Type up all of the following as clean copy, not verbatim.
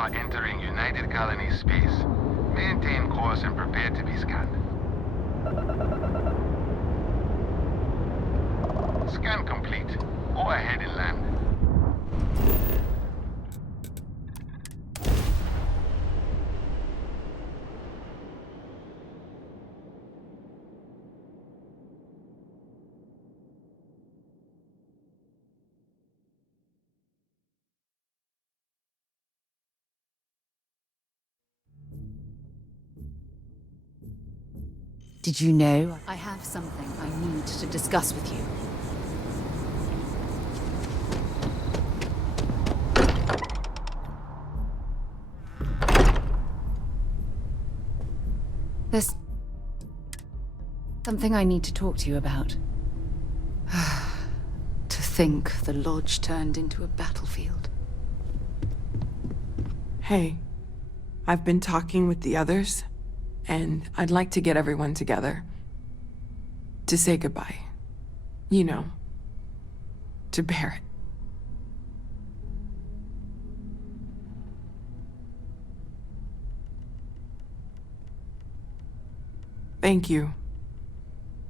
are entering United Colony space. Maintain course and prepare to be scanned. Scan complete. Go ahead and land. Did you know I have something I need to discuss with you? There's something I need to talk to you about. To think the lodge turned into a battlefield. Hey, I've been talking with the others, and I'd like to get everyone together. To say goodbye. You know, to Barrett. Thank you.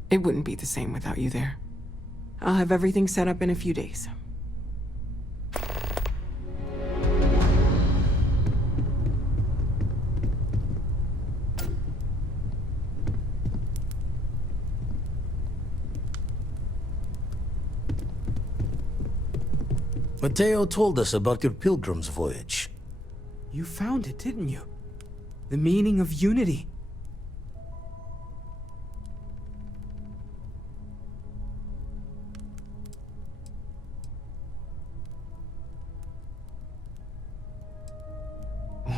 It wouldn't be the same without you there. I'll have everything set up in a few days. Mateo told us about your pilgrim's voyage. You found it, didn't you? The meaning of unity.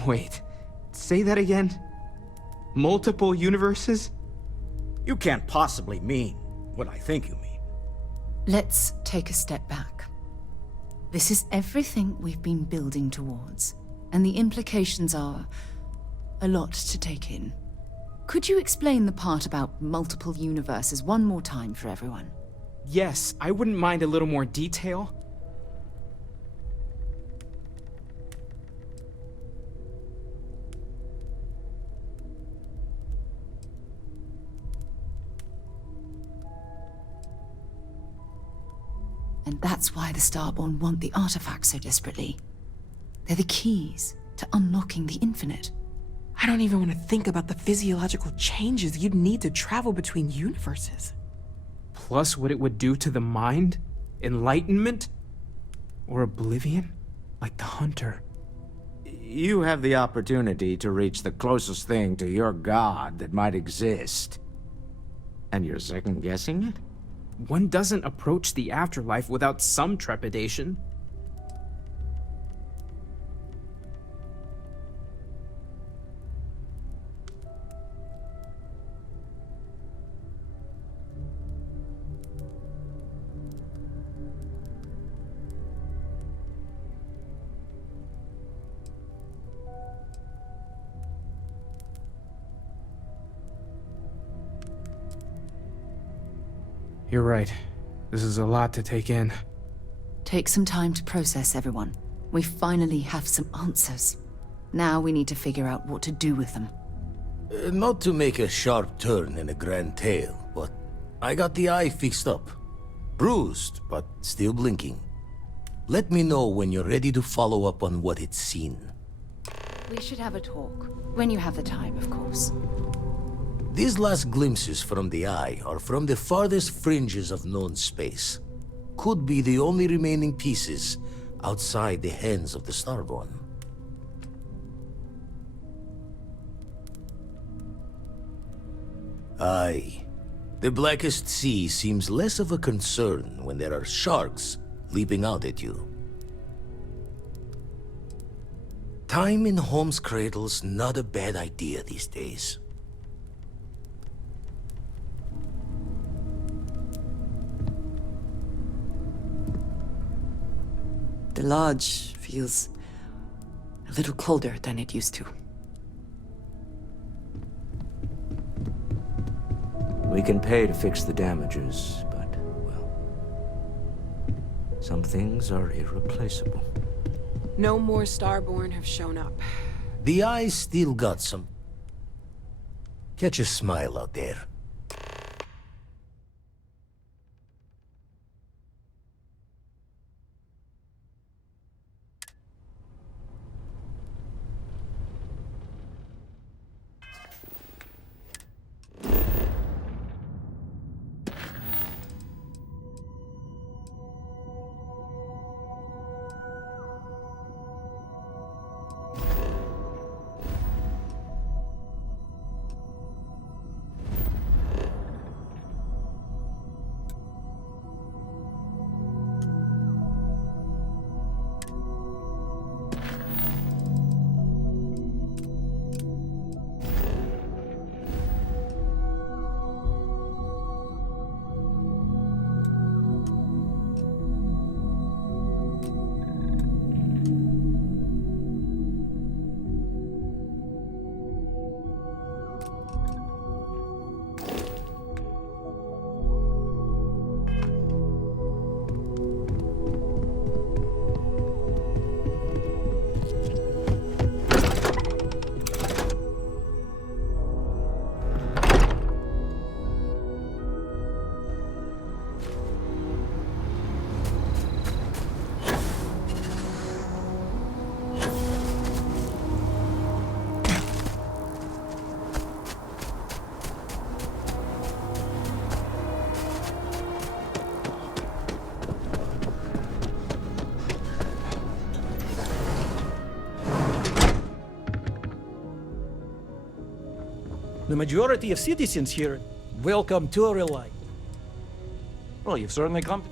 Wait, say that again? Multiple universes? You can't possibly mean what I think you mean. Let's take a step back. This is everything we've been building towards, and the implications are a lot to take in. Could you explain the part about multiple universes one more time for everyone? Yes, I wouldn't mind a little more detail. And that's why the Starborn want the artifacts so desperately. They're the keys to unlocking the infinite. I don't even want to think about the physiological changes you'd need to travel between universes. Plus what it would do to the mind? Enlightenment? Or oblivion? Like the Hunter. You have the opportunity to reach the closest thing to your god that might exist. And you're second-guessing it? One doesn't approach the afterlife without some trepidation. You're right. This is a lot to take in. Take some time to process, everyone. We finally have some answers. Now we need to figure out what to do with them. Not to make a sharp turn in a grand tale, but I got the eye fixed up. Bruised, but still blinking. Let me know when you're ready to follow up on what it's seen. We should have a talk. When you have the time, of course. These last glimpses from the eye are from the farthest fringes of known space. Could be the only remaining pieces outside the hands of the Starborn. Aye. The blackest sea seems less of a concern when there are sharks leaping out at you. Time in Home's cradle's not a bad idea these days. The lodge feels a little colder than it used to. We can pay to fix the damages, but, well, some things are irreplaceable. No more Starborn have shown up. The eyes still got some. Catch a smile out there. The majority of citizens here welcome to a real life. Well, you've certainly come.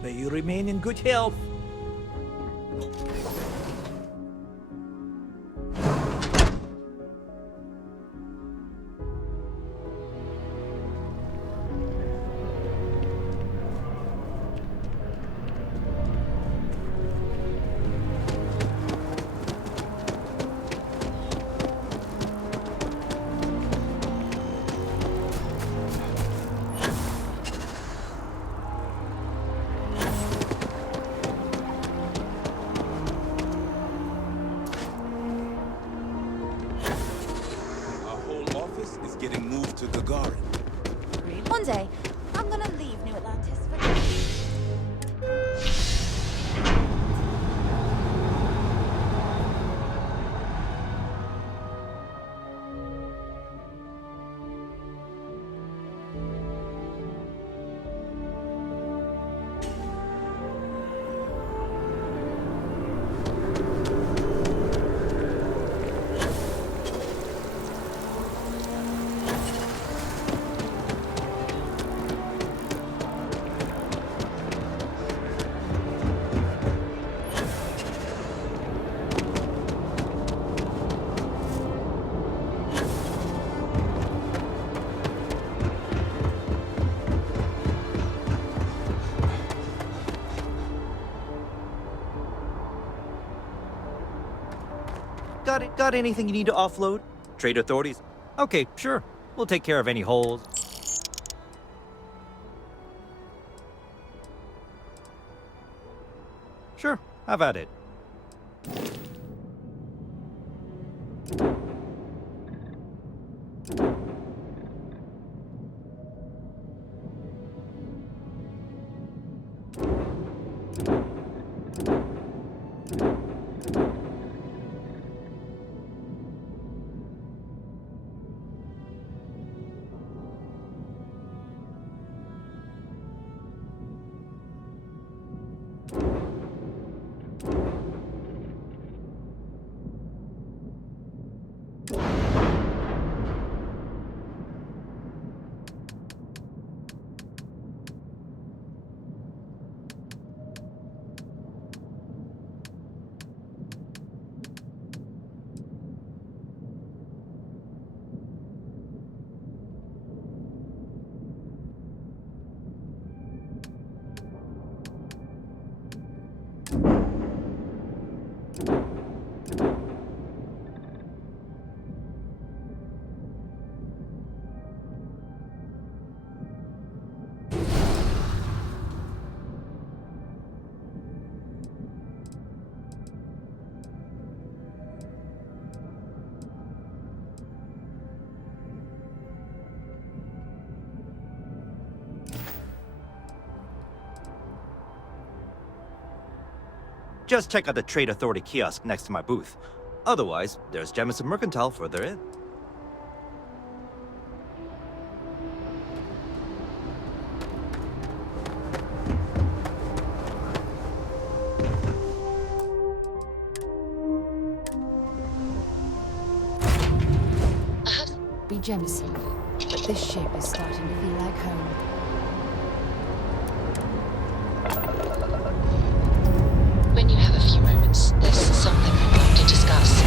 May you remain in good health. Getting moved to the garden. One day, I'm gonna leave New Atlantis for Got anything you need to offload? Trade authorities? Okay, sure. We'll take care of any holes. Sure, have at it. Just check out the Trade Authority kiosk next to my booth. Otherwise, there's Jemison Mercantile further in. Be Jemison, but this ship is starting to feel like home. When you have a few moments, there's something I'd like to discuss.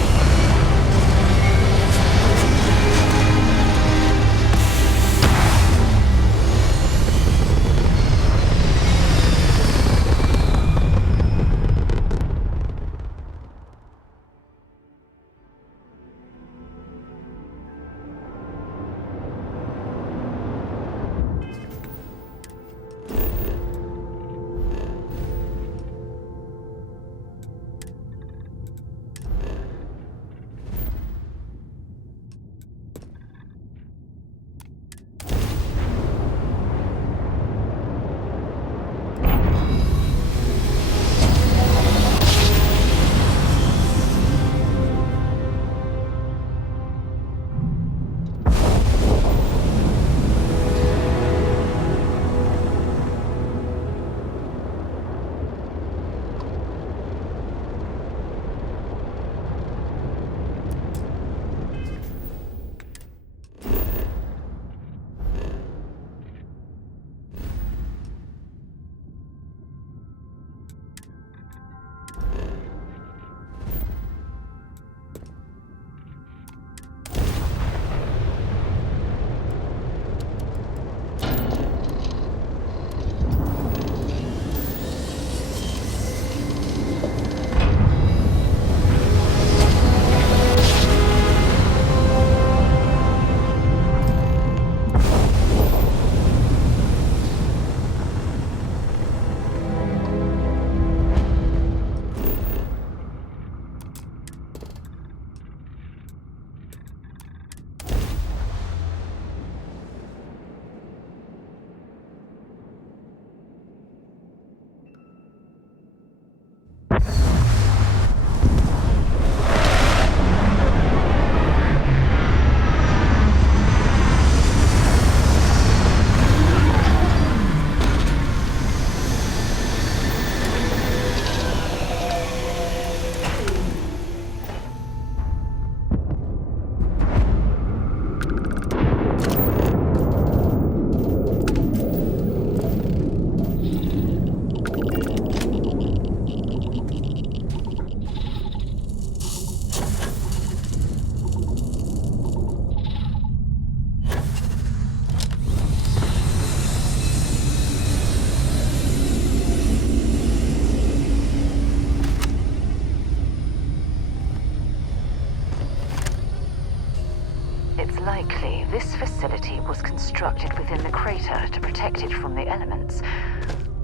It's likely this facility was constructed within the crater to protect it from the elements,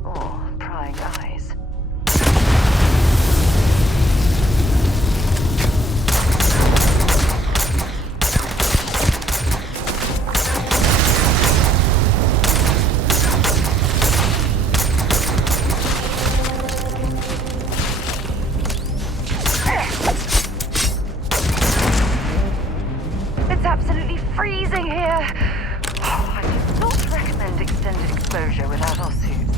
or prying eyes. It's absolutely freezing here. Oh, I do not recommend extended exposure without our suits.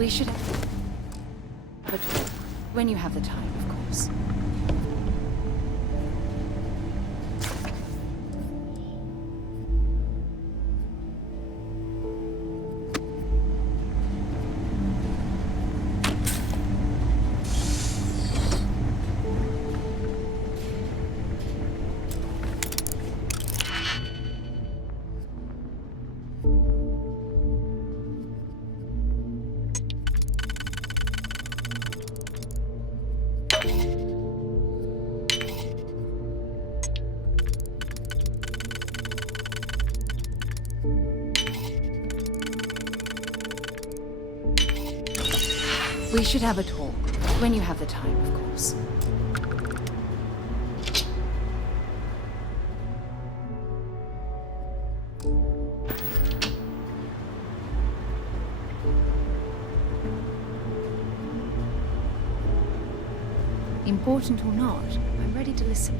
We should have... But when you have the time, of course. We should have a talk. When you have the time, of course. Important or not, I'm ready to listen.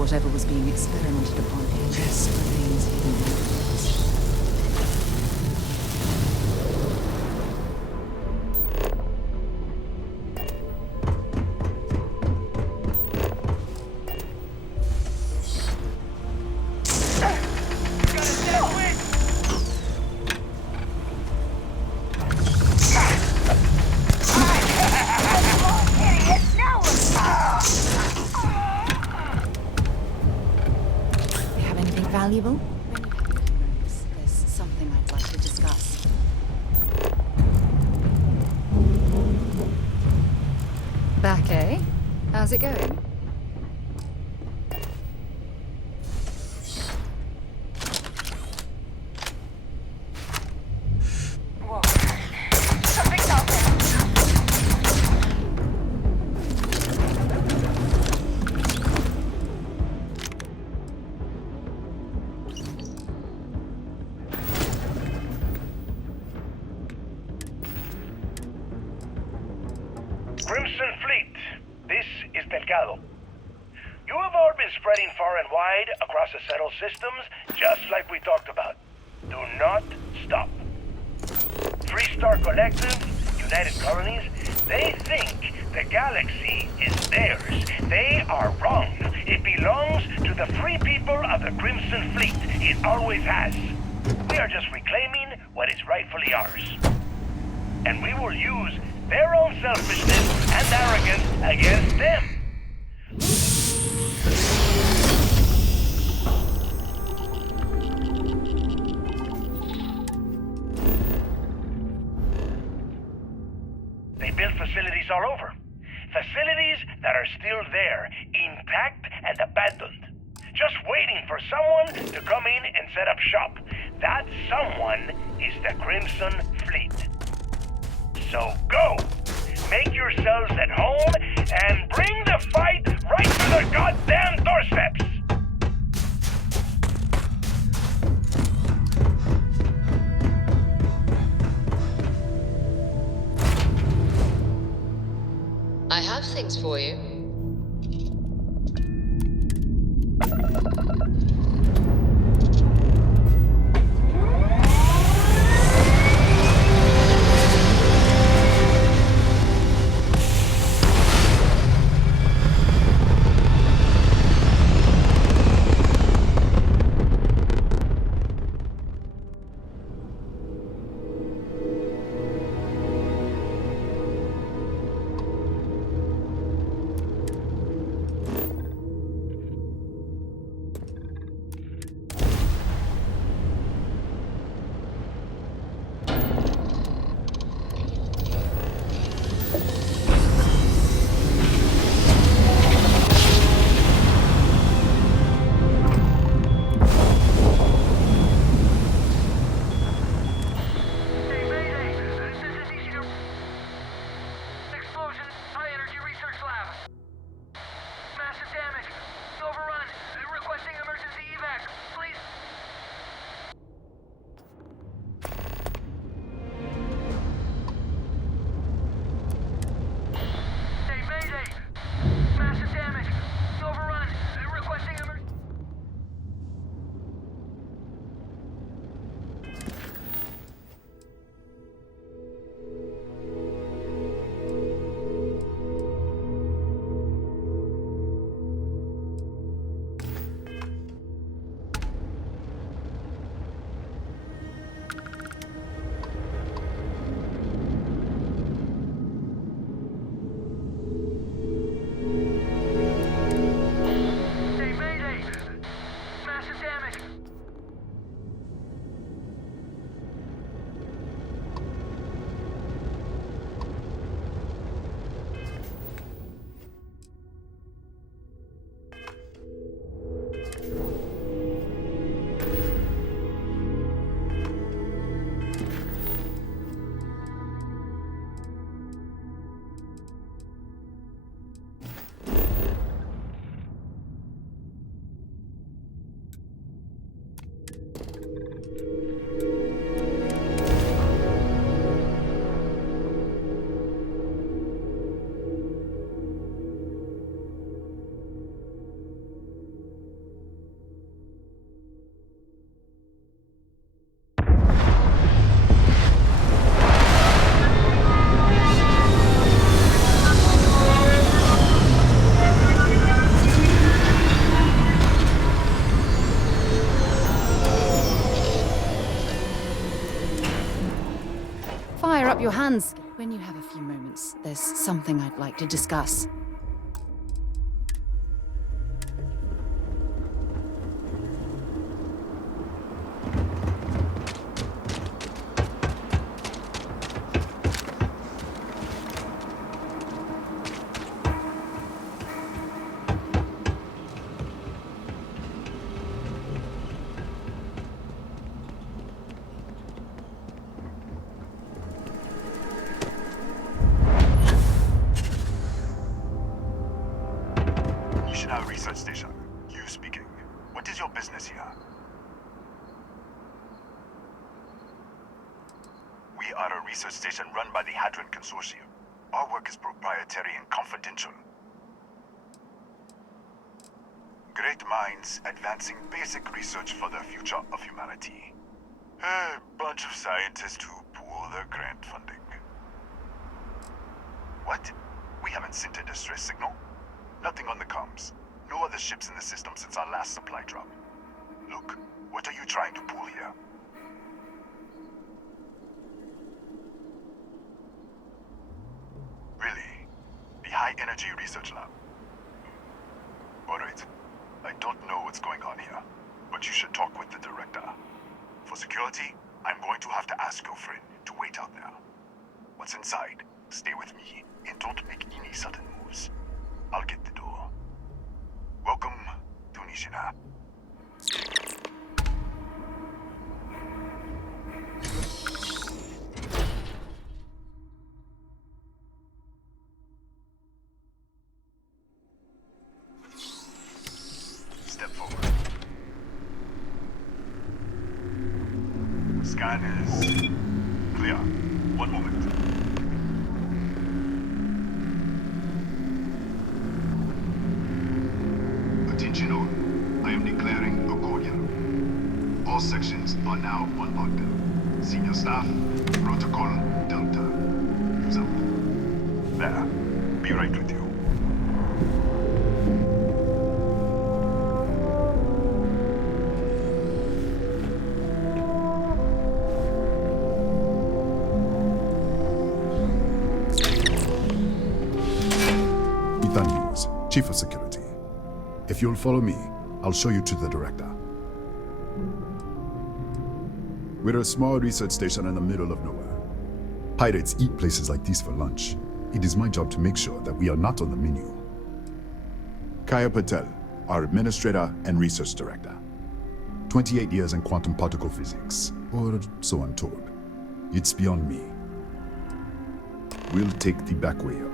whatever was being experimented upon here just remains hidden in the forest. Valuable? There's something I'd like to discuss. Back, eh? How's it going? Whoa. Something's out there. Crimson Fleet, this is Delgado. You have all been spreading far and wide across the settled systems, just like we talked about. Do not stop. Three-Star Collective, United Colonies, they think the galaxy is theirs. They are wrong. It belongs to the free people of the Crimson Fleet. It always has. We are just reclaiming what is rightfully ours. And we will use their own selfishness and arrogance against them. They built facilities all over. Facilities that are still there, intact and abandoned. Just waiting for someone to come in and set up shop. That someone is the Crimson Fleet. So go! Make yourselves at home and bring the fight right to the goddamn doorsteps! I have things for you. fire up your hands. When you have a few moments, there's something I'd like to discuss. Research station. You speaking. What is your business here? We are a research station run by the Hadron Consortium. Our work is proprietary and confidential. Great minds advancing basic research for the future of humanity. A bunch of scientists who pool their grant funding. What? We haven't sent a distress signal? Nothing on the comms. No other ships in the system since our last supply drop. Look, what are you trying to pull here? Really? The High Energy Research Lab? Alright. I don't know what's going on here, but you should talk with the director. For security, I'm going to have to ask your friend to wait out there. Once inside, stay with me and don't make any sudden moves. I'll get the door. Welcome to Nishina. Step forward. Scan is clear. One moment. Attention all. I am declaring a cordial. All sections are now on lockdown. Senior staff, protocol Delta. Use up. There. Be right with you. Ethan Hughes, Chief of Security. If you'll follow me, I'll show you to the director. We're a small research station in the middle of nowhere. Pirates eat places like these for lunch. It is my job to make sure that we are not on the menu. Kaya Patel, our administrator and research director. 28 years in quantum particle physics, or so I'm told. It's beyond me. We'll take the back way up.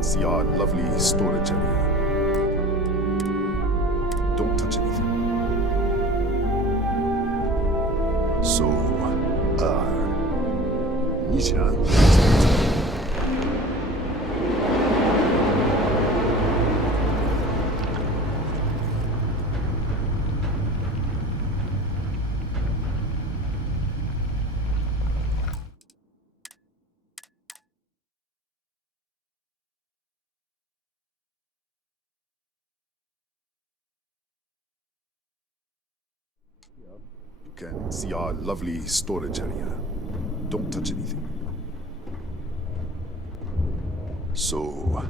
See our lovely storage area. Don't touch anything. So, Nishina. You can see our lovely storage area. Don't touch anything. So,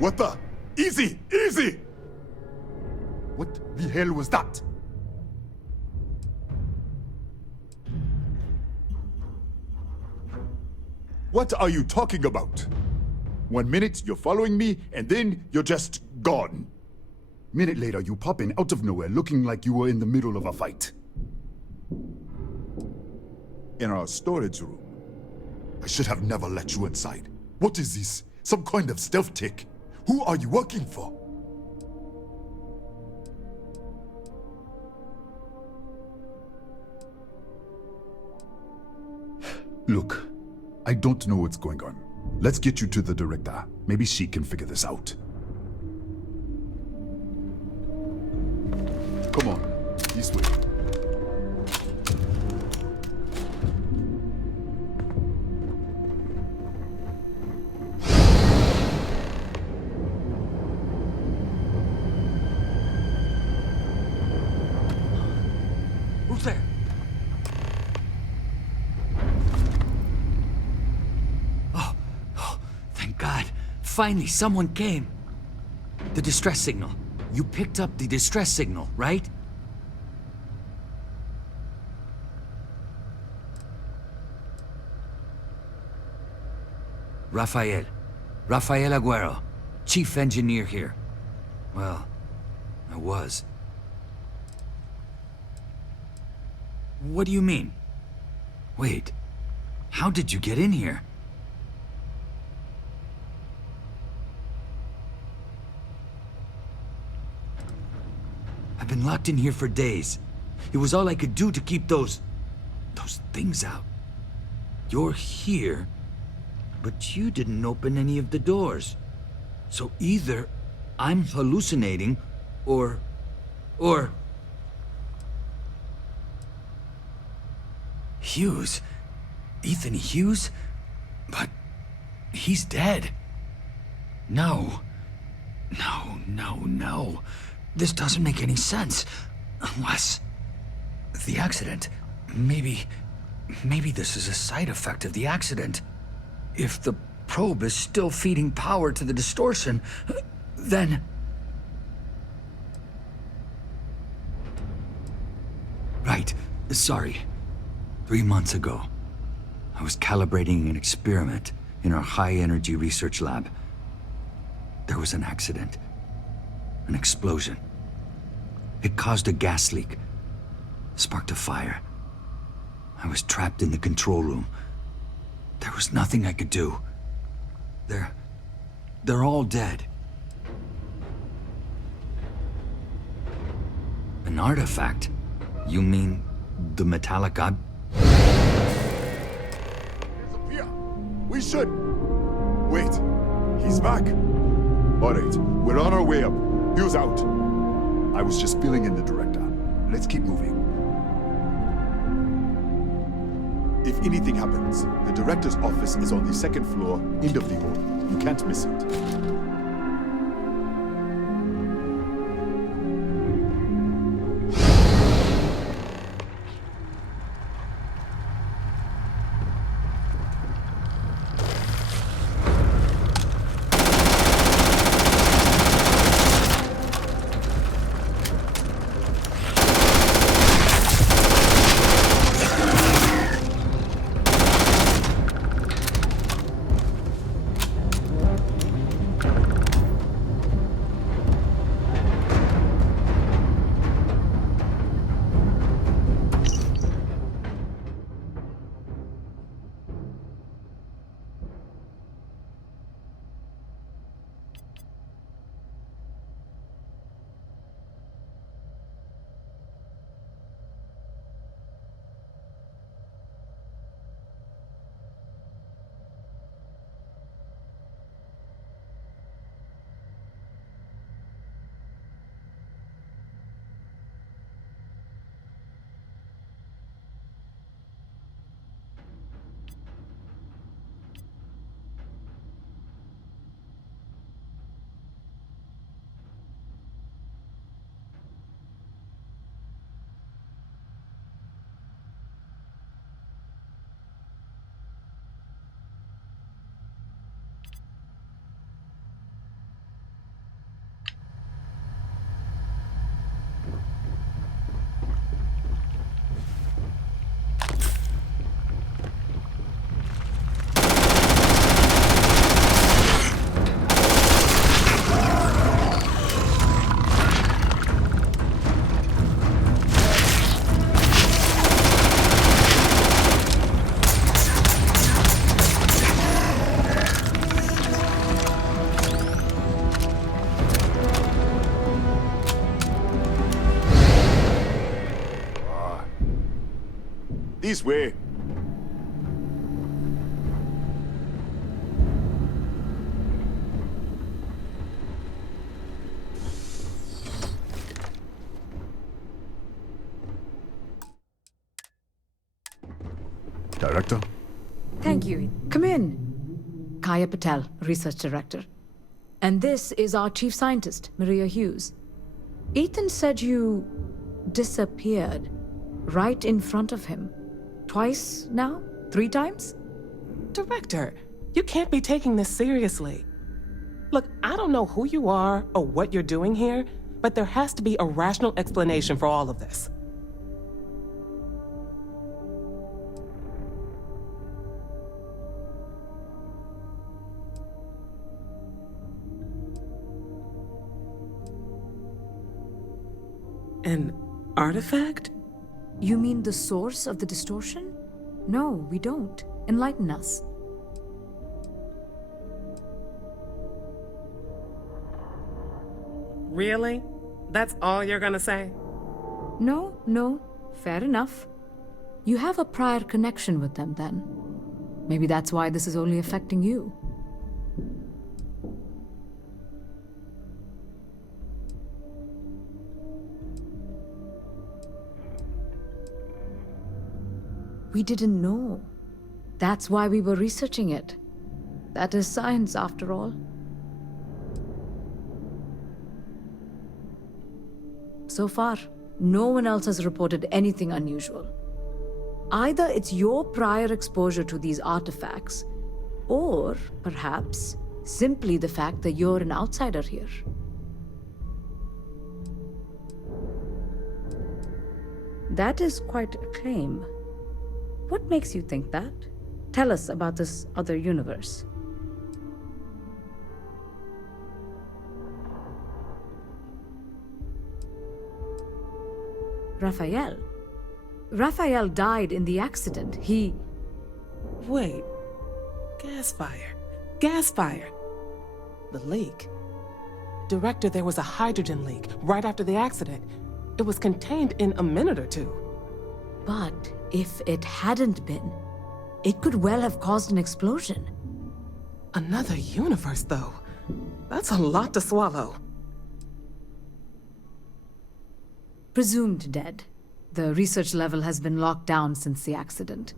What the? Easy! Easy! What the hell was that? What are you talking about? 1 minute you're following me, and then you're just gone. Minute later you pop in out of nowhere looking like you were in the middle of a fight. In our storage room. I should have never let you inside. What is this? Some kind of stealth tick? Who are you working for? Look, I don't know what's going on. Let's get you to the director. Maybe she can figure this out. Come on, this way. Who's there? Oh, thank God. Finally, someone came. The distress signal. You picked up the distress signal, right? Rafael Aguero, chief engineer here. Well, I was. What do you mean? Wait, how did you get in here? I've been locked in here for days. It was all I could do to keep those things out. You're here, but you didn't open any of the doors. So either I'm hallucinating, or... Hughes? Ethan Hughes? But he's dead. No. No. This doesn't make any sense. Unless... the accident. Maybe this is a side effect of the accident. If the probe is still feeding power to the distortion, then... Right. Sorry. 3 months ago, I was calibrating an experiment in our high-energy research lab. There was an accident. An explosion. It caused a gas leak. Sparked a fire. I was trapped in the control room. There was nothing I could do. They're all dead. An artifact? You mean the metallic ob... Disappear! We should! Wait, he's back. Alright, we're on our way up. Hughes out. I was just filling in the director. Let's keep moving. If anything happens, the director's office is on the second floor, end of the hall. You can't miss it. This way. Director? Thank you. Come in. Kaya Patel, Research Director. And this is our Chief Scientist, Maria Hughes. Ethan said you disappeared right in front of him. Twice now? 3 times? Director, you can't be taking this seriously. Look, I don't know who you are or what you're doing here, but there has to be a rational explanation for all of this. An artifact? You mean the source of the distortion? No, we don't. Enlighten us. Really? That's all you're gonna say? No. Fair enough. You have a prior connection with them then. Maybe that's why this is only affecting you. We didn't know. That's why we were researching it. That is science, after all. So far, no one else has reported anything unusual. Either it's your prior exposure to these artifacts, or perhaps simply the fact that you're an outsider here. That is quite a claim. What makes you think that? Tell us about this other universe. Raphael. Raphael died in the accident. He... Wait. Gas fire. Gas fire. The leak. Director, there was a hydrogen leak right after the accident. It was contained in a minute or two. But if it hadn't been, it could well have caused an explosion. Another universe, though. That's a lot to swallow. Presumed dead. The research level has been locked down since the accident.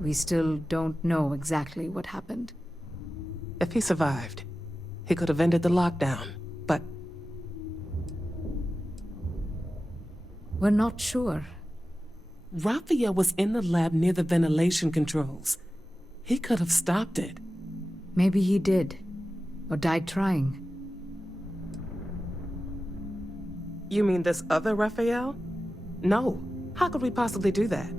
We still don't know exactly what happened. If he survived, he could have ended the lockdown, but... We're not sure. Raphael was in the lab near the ventilation controls. He could have stopped it. Maybe he did. Or died trying. You mean this other Raphael? No. How could we possibly do that?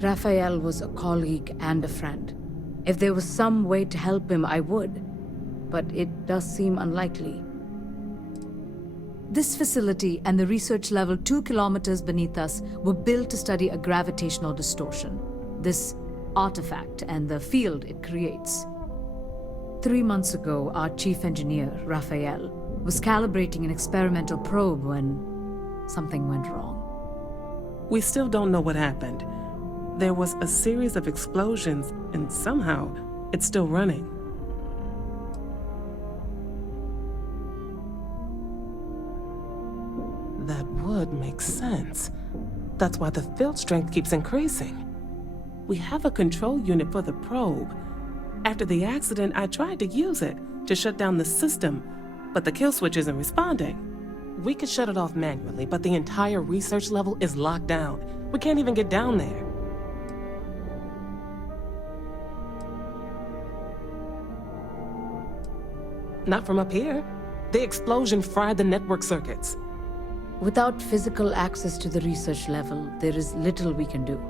Raphael was a colleague and a friend. If there was some way to help him, I would. But it does seem unlikely. This facility and the research level 2 kilometers beneath us were built to study a gravitational distortion, this artifact and the field it creates. 3 months ago, our chief engineer, Raphael, was calibrating an experimental probe when something went wrong. We still don't know what happened. There was a series of explosions, and somehow it's still running. That would make sense. That's why the field strength keeps increasing. We have a control unit for the probe. After the accident, I tried to use it to shut down the system, but the kill switch isn't responding. We could shut it off manually, but the entire research level is locked down. We can't even get down there. Not from up here. The explosion fried the network circuits. Without physical access to the research level, there is little we can do.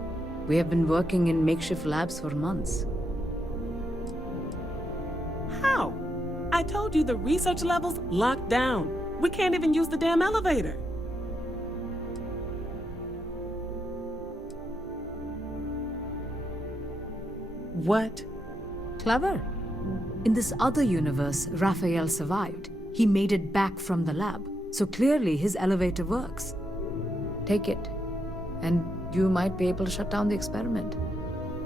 We have been working in makeshift labs for months. How? I told you the research level's locked down. We can't even use the damn elevator. What? Clever. In this other universe, Raphael survived. He made it back from the lab, so clearly his elevator works. Take it, and you might be able to shut down the experiment.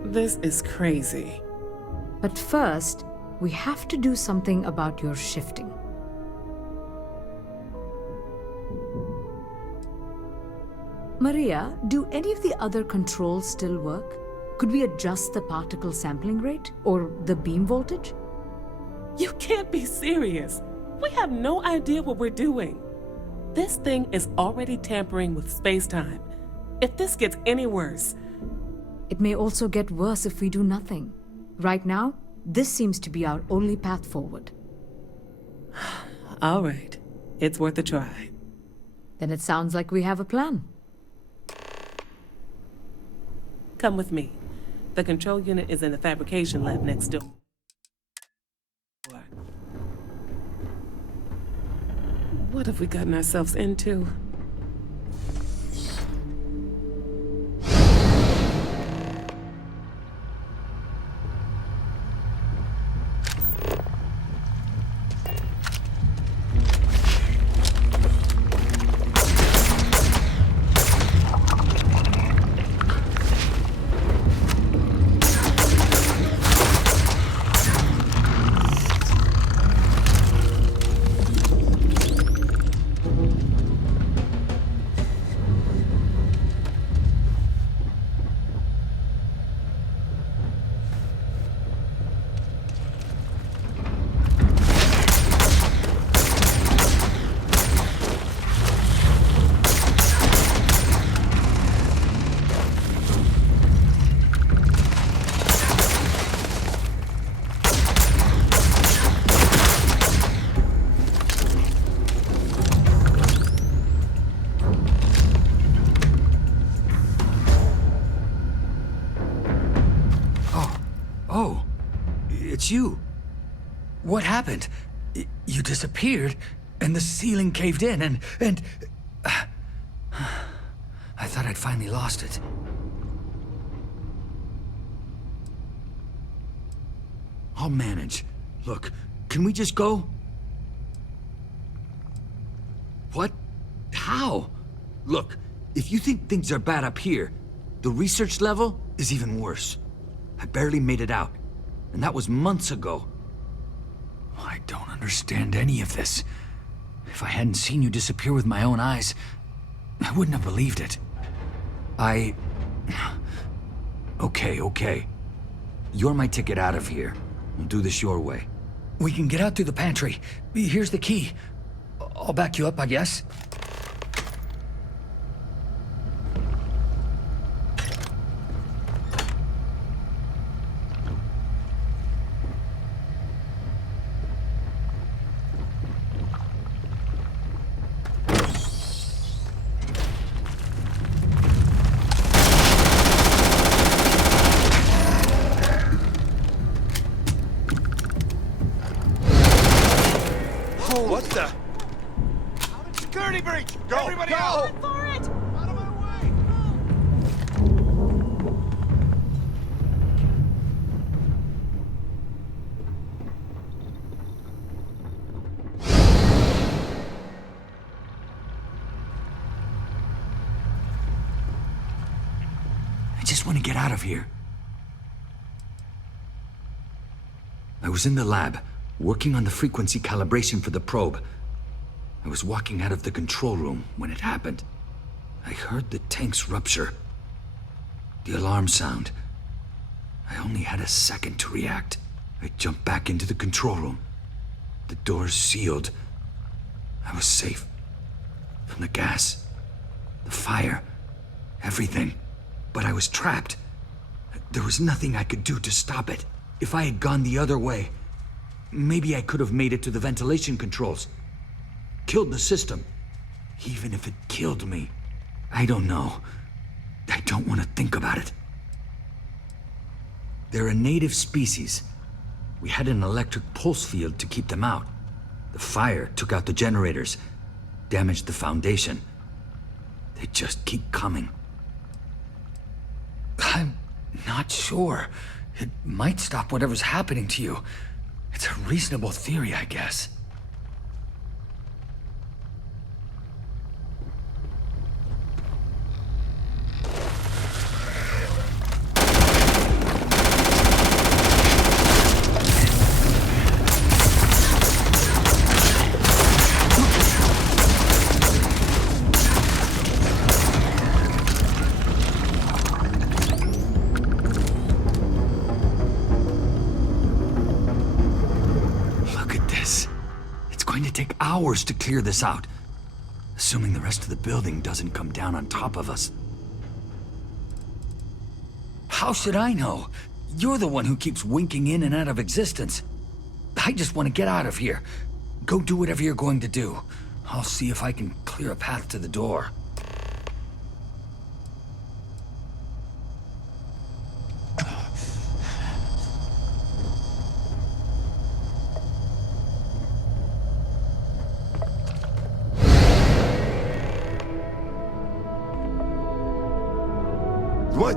This is crazy. But first, we have to do something about your shifting. Maria, do any of the other controls still work? Could we adjust the particle sampling rate or the beam voltage? You can't be serious. We have no idea what we're doing. This thing is already tampering with space-time. If this gets any worse... It may also get worse if we do nothing. Right now, this seems to be our only path forward. All right. It's worth a try. Then it sounds like we have a plan. Come with me. The control unit is in the fabrication lab next door. What have we gotten ourselves into? It's you. What happened? You disappeared, and the ceiling caved in, and... I thought I'd finally lost it. I'll manage. Look, can we just go? What? How? Look, if you think things are bad up here, the research level is even worse. I barely made it out, and that was months ago. I don't understand any of this. If I hadn't seen you disappear with my own eyes, I wouldn't have believed it. Okay. You're my ticket out of here. We'll do this your way. We can get out through the pantry. Here's the key. I'll back you up, I guess. What the? Security breach! Go! Everybody out! Go for it! Out of my way! I just want to get out of here. I was in the lab, working on the frequency calibration for the probe. I was walking out of the control room when it happened. I heard the tanks rupture. The alarm sound. I only had a second to react. I jumped back into the control room. The doors sealed. I was safe. From the gas, the fire, everything. But I was trapped. There was nothing I could do to stop it. If I had gone the other way, maybe I could have made it to the ventilation controls. Killed the system. Even if it killed me. I don't know. I don't want to think about it. They're a native species. We had an electric pulse field to keep them out. The fire took out the generators, damaged the foundation. They just keep coming. I'm not sure. It might stop whatever's happening to you. It's a reasonable theory, I guess. take hours to clear this out. Assuming the rest of the building doesn't come down on top of us. How should I know? You're the one who keeps winking in and out of existence. I just want to get out of here. Go do whatever you're going to do. I'll see if I can clear a path to the door. What?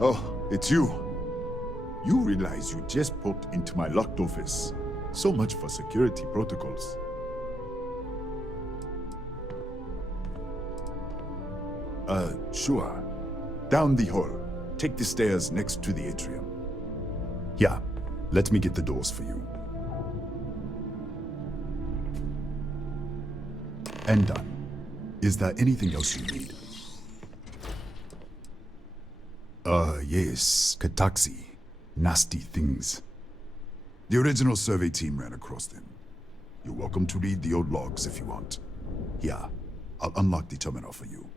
Oh, it's you. You realize you just poked into my locked office. So much for security protocols. Sure. Down the hall. Take the stairs next to the atrium. Yeah, let me get the doors for you. And done. Is there anything else you need? Yes, Kataxi. Nasty things. The original survey team ran across them. You're welcome to read the old logs if you want. Here, I'll unlock the terminal for you.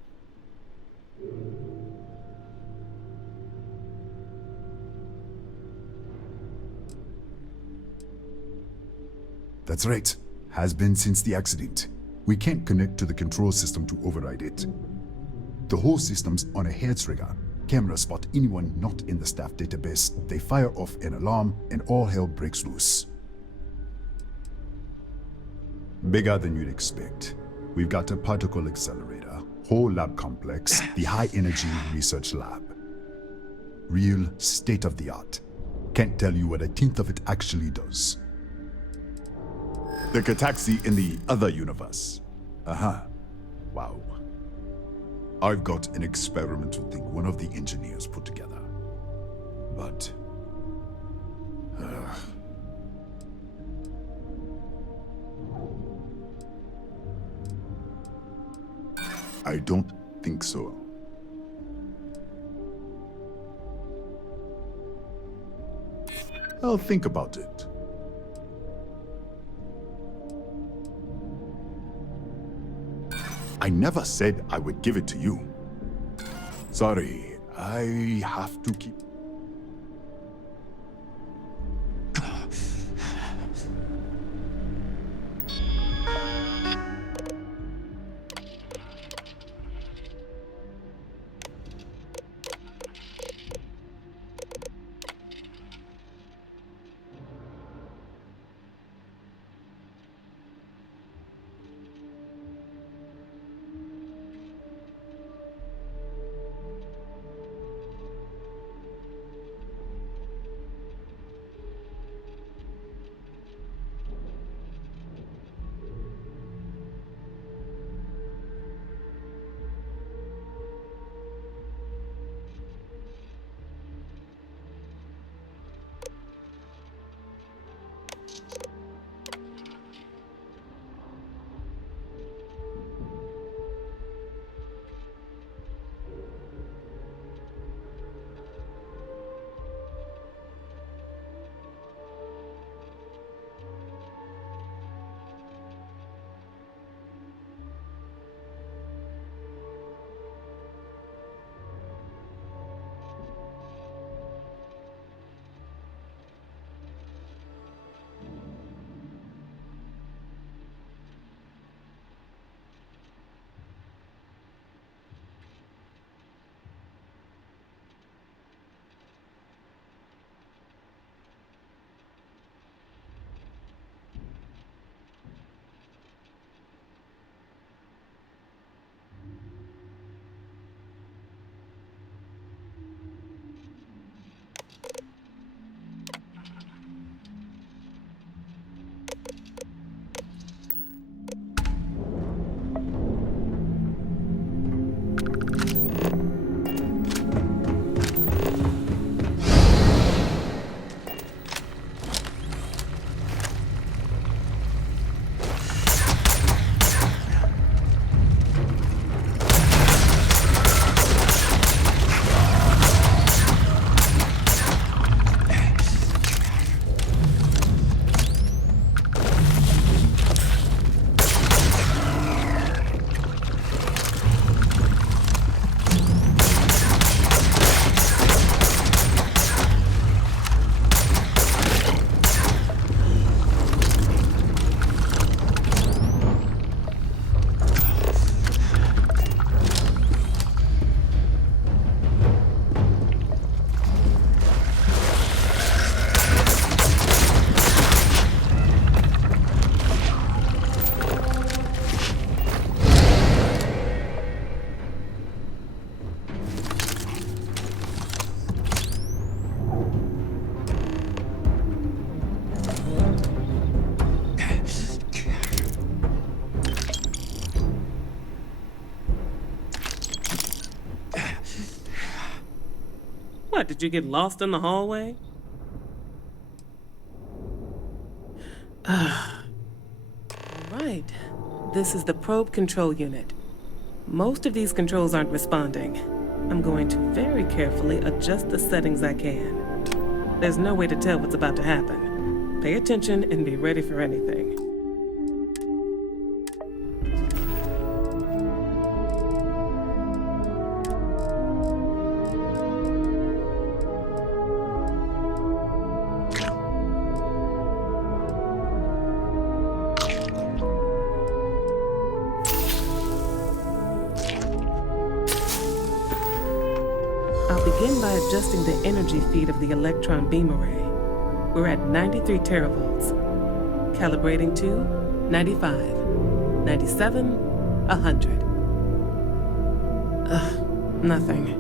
That's right. Has been since the accident. We can't connect to the control system to override it. The whole system's on a hair trigger. Cameras spot anyone not in the staff database. They fire off an alarm and all hell breaks loose. Bigger than you'd expect. We've got a particle accelerator, whole lab complex, the high energy research lab. Real state of the art. Can't tell you what a tenth of it actually does. The Kataxi in the other universe. Wow. I've got an experimental thing one of the engineers put together. But... I don't think so. I'll think about it. I never said I would give it to you. Sorry, I have to keep... What, did you get lost in the hallway? Alright, this is the probe control unit. Most of these controls aren't responding. I'm going to very carefully adjust the settings I can. There's no way to tell what's about to happen. Pay attention and be ready for anything. Begin by adjusting the energy feed of the electron beam array. We're at 93 teravolts. Calibrating to 95, 97, 100. Nothing.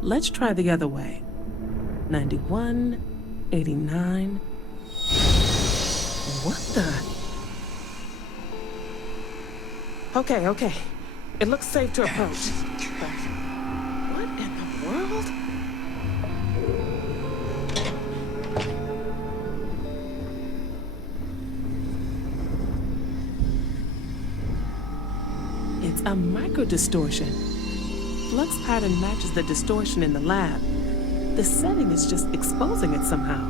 Let's try the other way. 91, 89. What the? Okay. It looks safe to approach. World? It's a micro-distortion. Flux pattern matches the distortion in the lab. The setting is just exposing it somehow.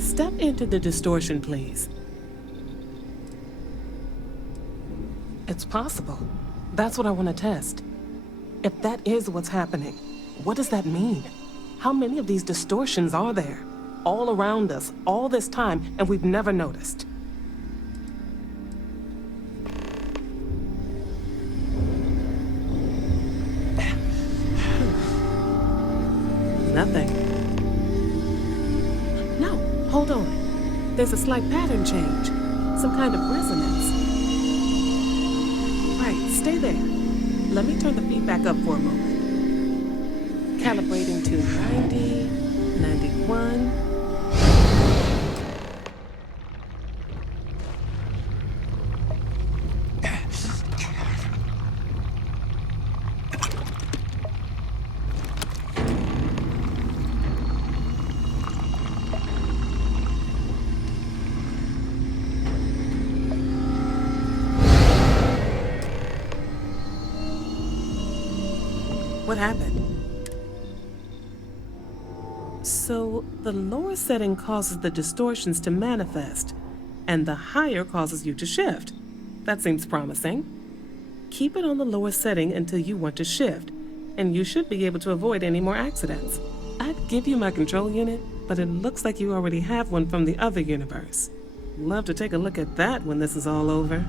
Step into the distortion, please. It's possible. That's what I want to test. If that is what's happening, what does that mean? How many of these distortions are there? All around us, all this time, and we've never noticed. Nothing. No, hold on. There's a slight pattern change. Some kind of resonance. Right, stay there. Let me turn the feedback up for a moment. Calibrating to 90, 91. What happened? So, the lower setting causes the distortions to manifest, and the higher causes you to shift. That seems promising. Keep it on the lower setting until you want to shift, and you should be able to avoid any more accidents. I'd give you my control unit, but it looks like you already have one from the other universe. Love to take a look at that when this is all over.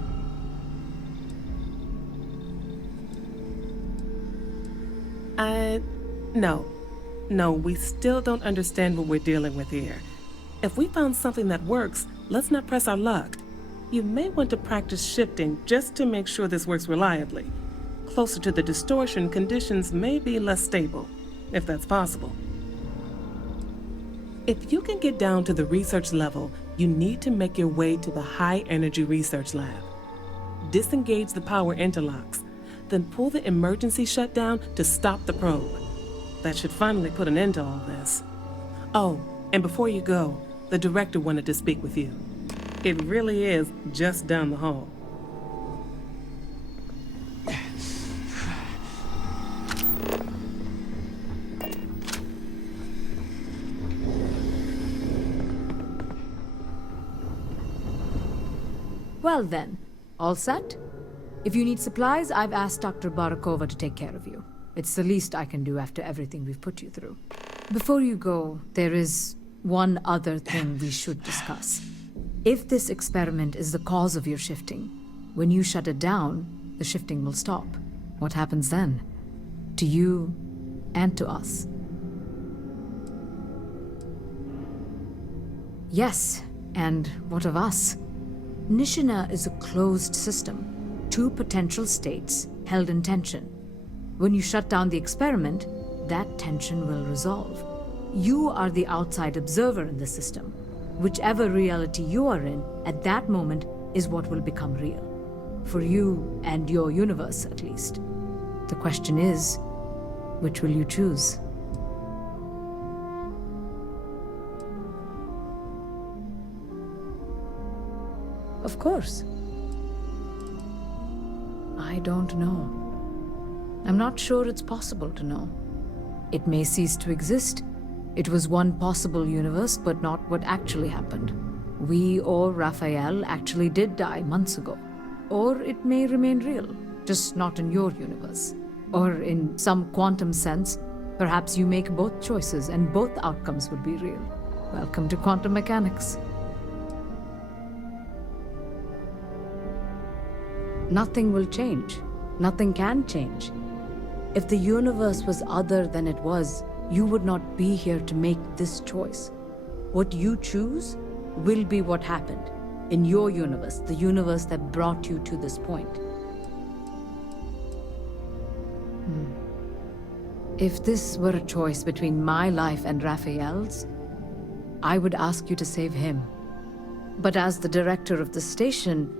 No, we still don't understand what we're dealing with here. If we found something that works, let's not press our luck. You may want to practice shifting just to make sure this works reliably. Closer to the distortion, conditions may be less stable, if that's possible. If you can get down to the research level, you need to make your way to the high-energy research lab. Disengage the power interlocks, then pull the emergency shutdown to stop the probe. That should finally put an end to all this. Oh, and before you go, the director wanted to speak with you. It really is just down the hall. Well then, all set? If you need supplies, I've asked Dr. Barakova to take care of you. It's the least I can do after everything we've put you through. Before you go, there is one other thing we should discuss. If this experiment is the cause of your shifting, when you shut it down, the shifting will stop. What happens then? To you and to us. Yes, and what of us? Nishina is a closed system. 2 potential states held in tension. When you shut down the experiment, that tension will resolve. You are the outside observer in the system. Whichever reality you are in, at that moment, is what will become real. For you and your universe, at least. The question is, which will you choose? Of course. I don't know. I'm not sure it's possible to know. It may cease to exist. It was one possible universe, but not what actually happened. We or Raphael actually did die months ago. Or it may remain real, just not in your universe. Or in some quantum sense, perhaps you make both choices and both outcomes would be real. Welcome to quantum mechanics. Nothing will change. Nothing can change. If the universe was other than it was, you would not be here to make this choice. What you choose will be what happened in your universe, the universe that brought you to this point. If this were a choice between my life and Raphael's, I would ask you to save him. But as the director of the station,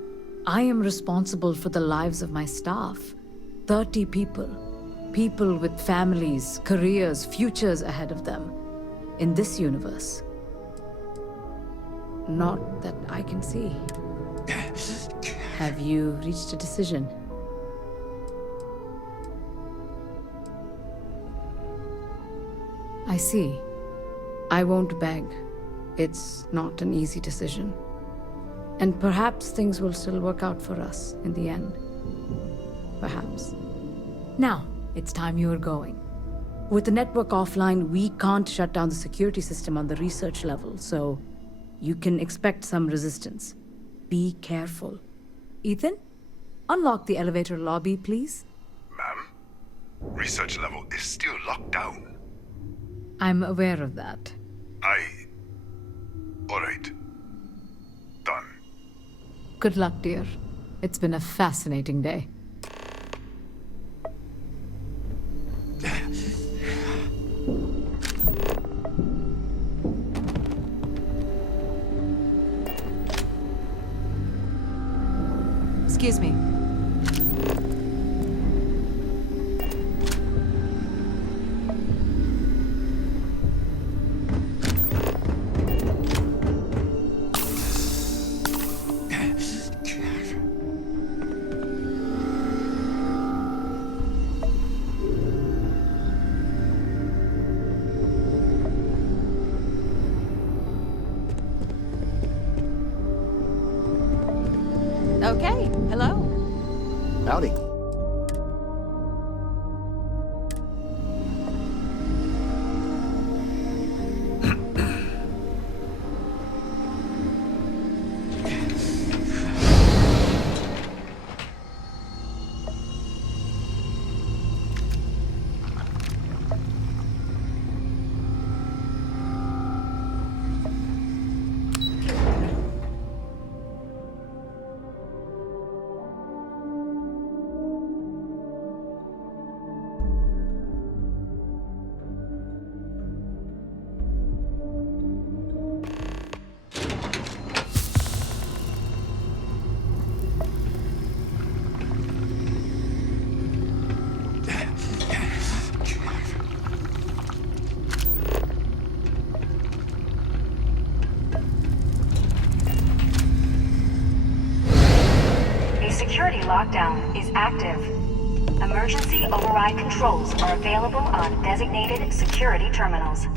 I am responsible for the lives of my staff. 30 people. People with families, careers, futures ahead of them. In this universe. Not that I can see. Have you reached a decision? I see. I won't beg. It's not an easy decision. And perhaps things will still work out for us in the end. Perhaps. Now, it's time you are going. With the network offline, we can't shut down the security system on the research level, so you can expect some resistance. Be careful. Ethan, unlock the elevator lobby, please. Ma'am, research level is still locked down. I'm aware of that. All right. Done. Good luck, dear. It's been a fascinating day. Excuse me. Okay, hello. Howdy. Security lockdown is active. Emergency override controls are available on designated security terminals.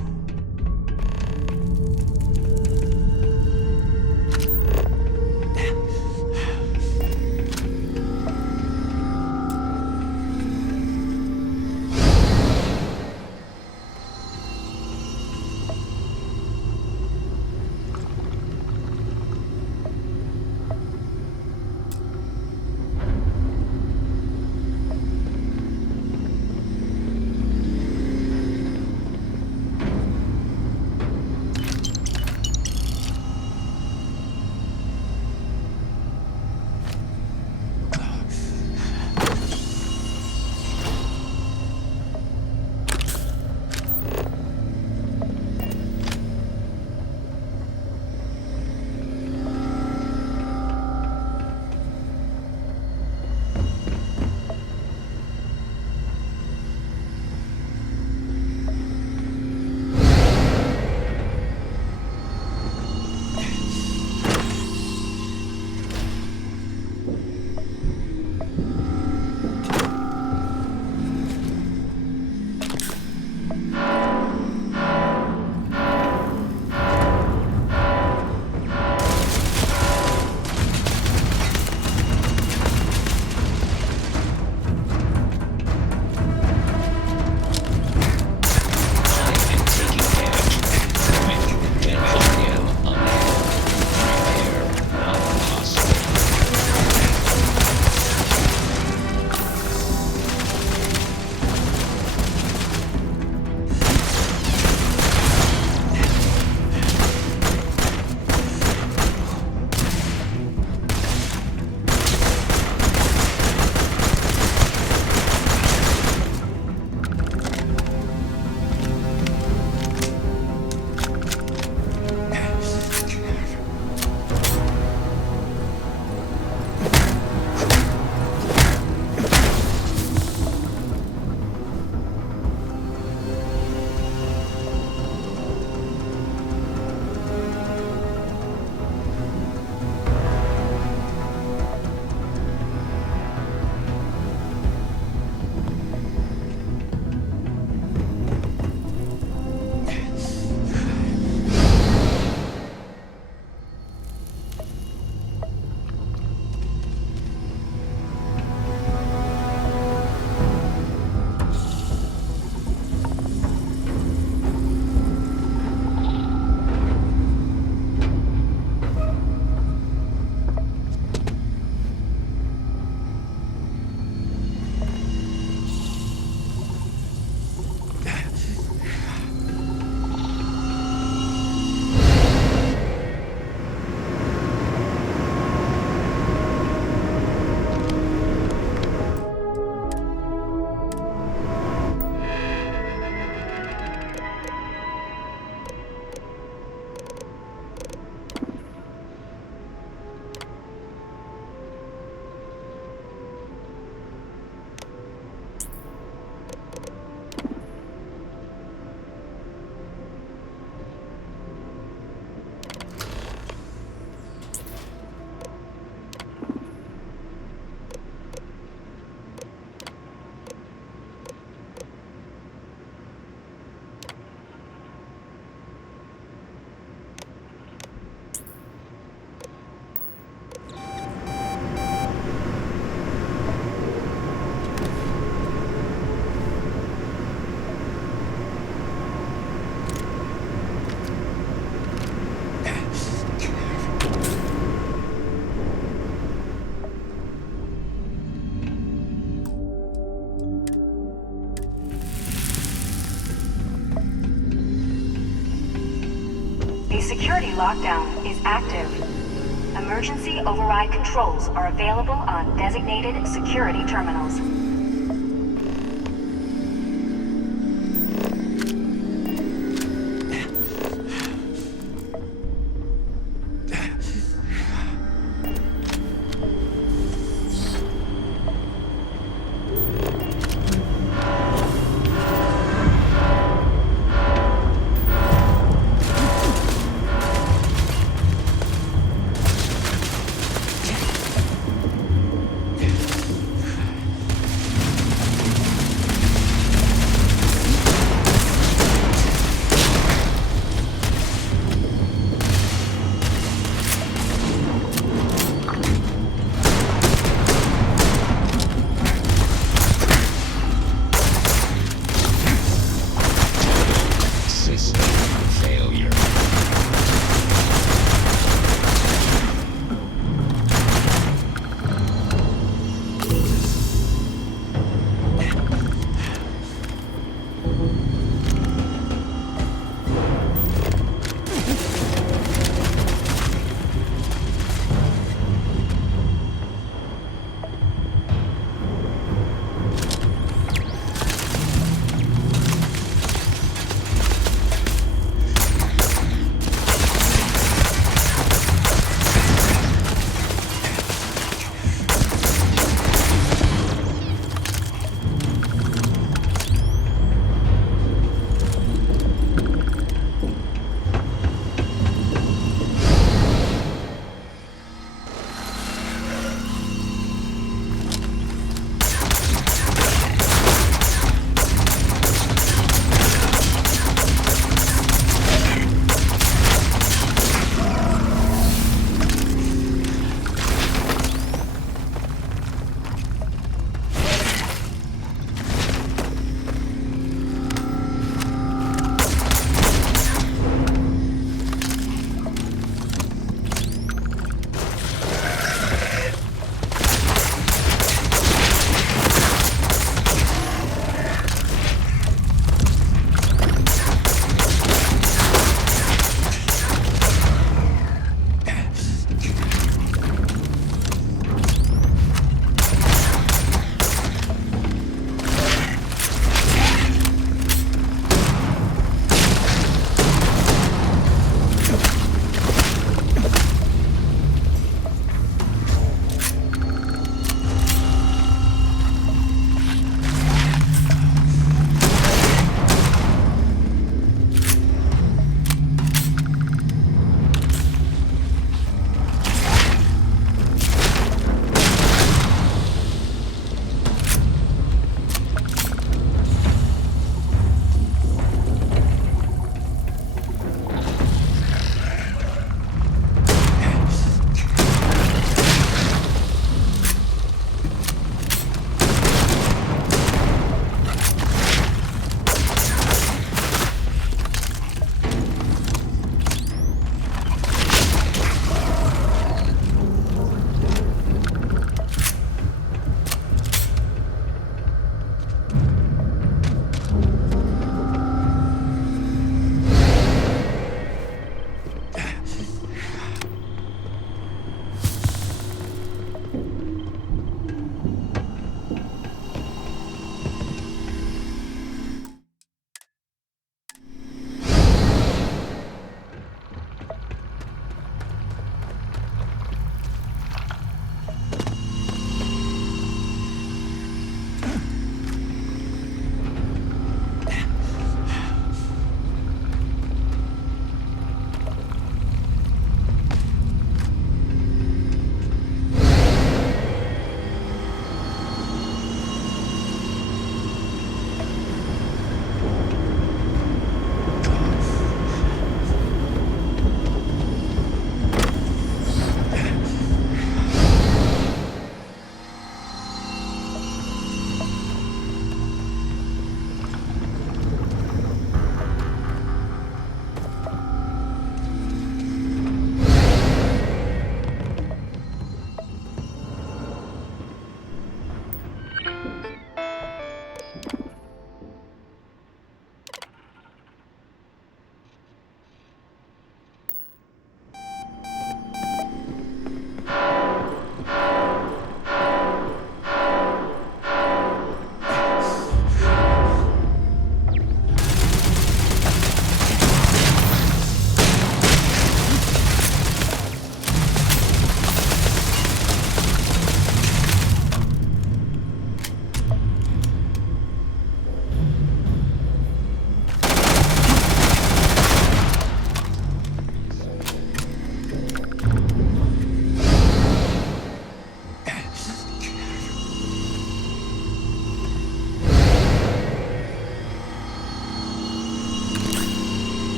security lockdown is active. Emergency override controls are available on designated security terminals.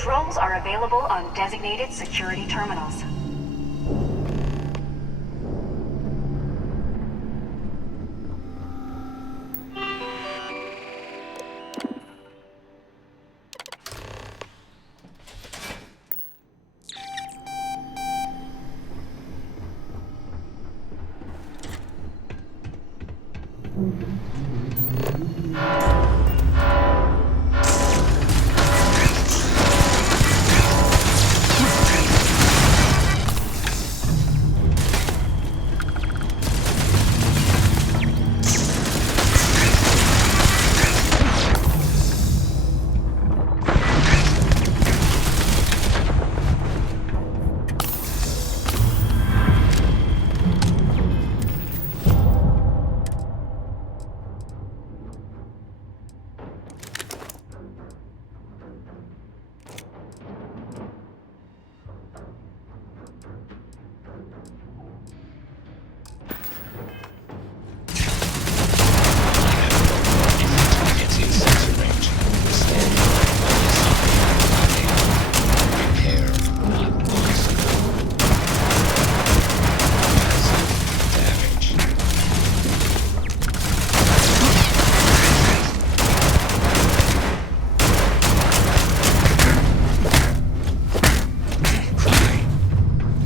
Controls are available on designated security terminals.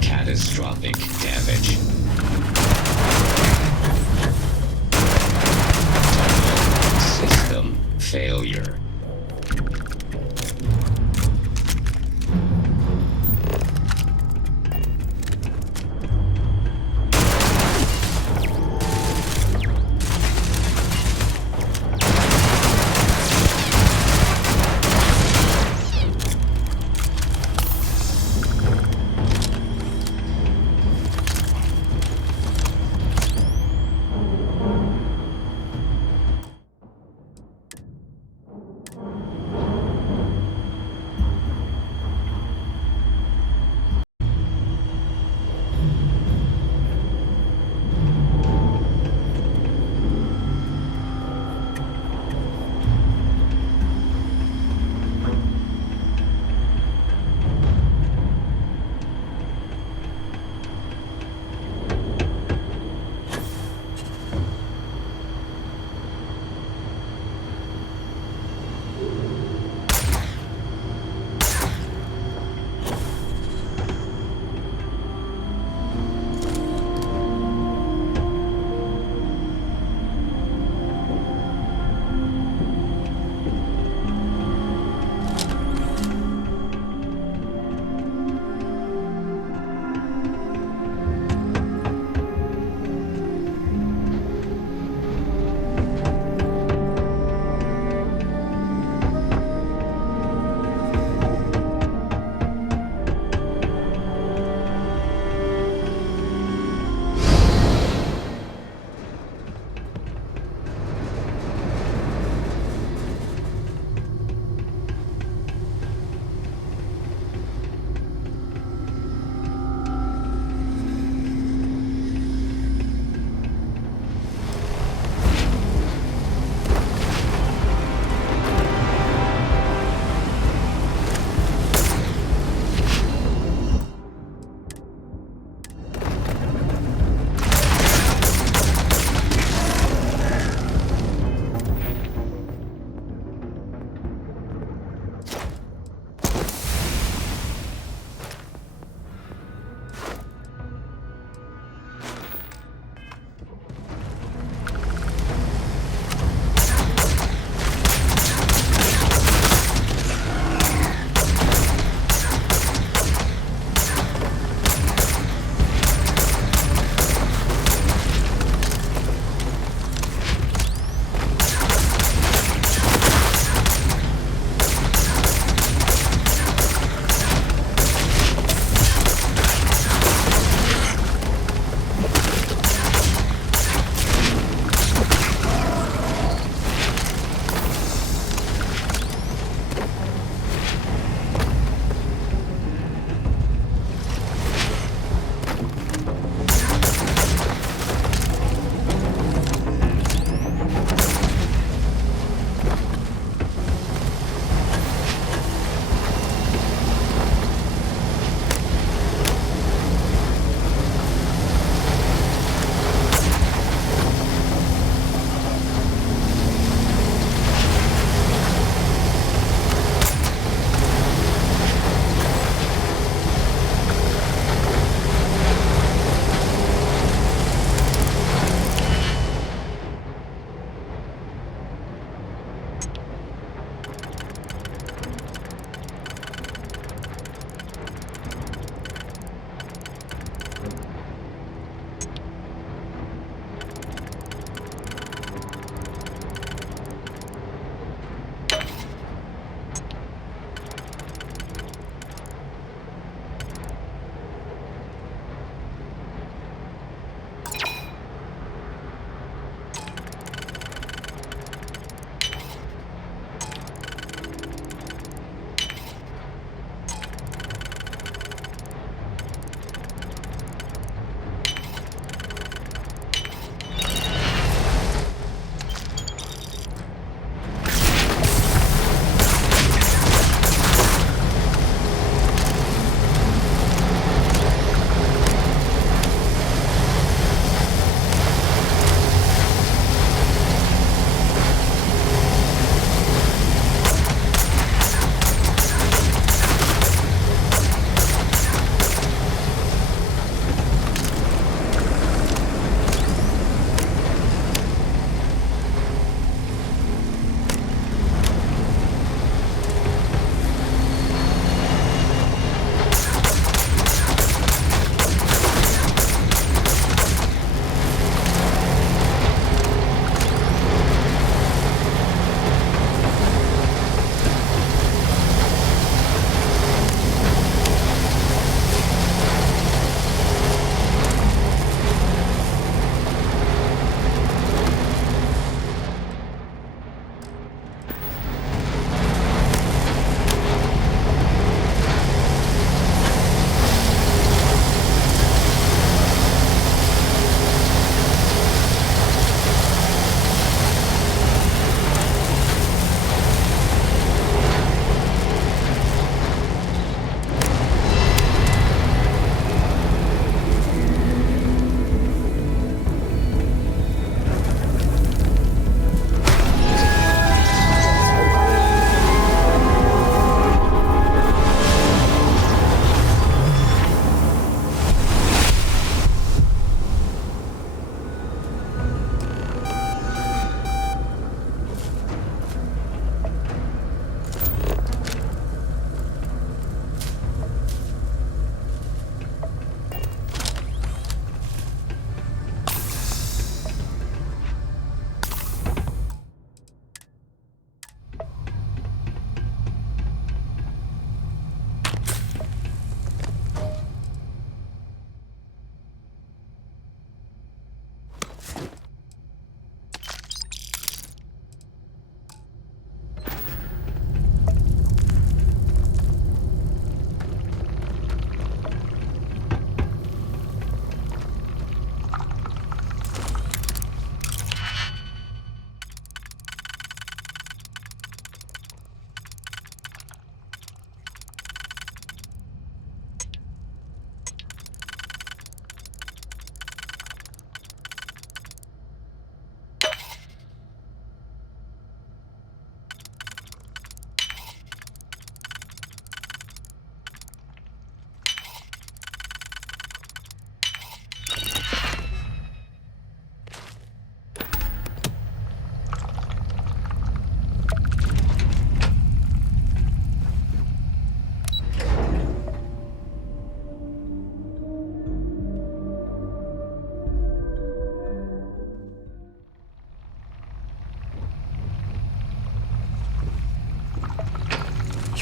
Catastrophic damage. System failure.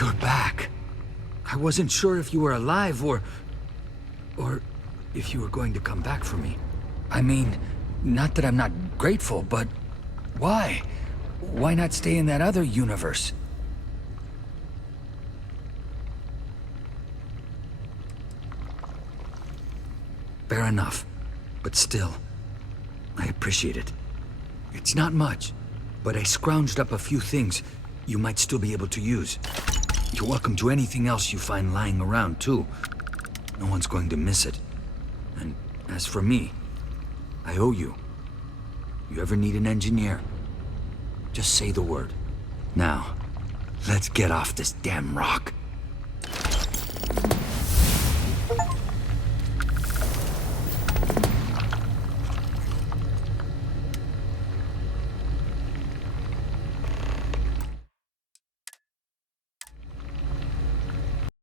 You're back. I wasn't sure if you were alive or if you were going to come back for me. I mean, not that I'm not grateful, but why? Why not stay in that other universe? Fair enough, but still, I appreciate it. It's not much, but I scrounged up a few things you might still be able to use. You're welcome to anything else you find lying around, too. No one's going to miss it. And as for me, I owe you. You ever need an engineer, just say the word. Now, let's get off this damn rock.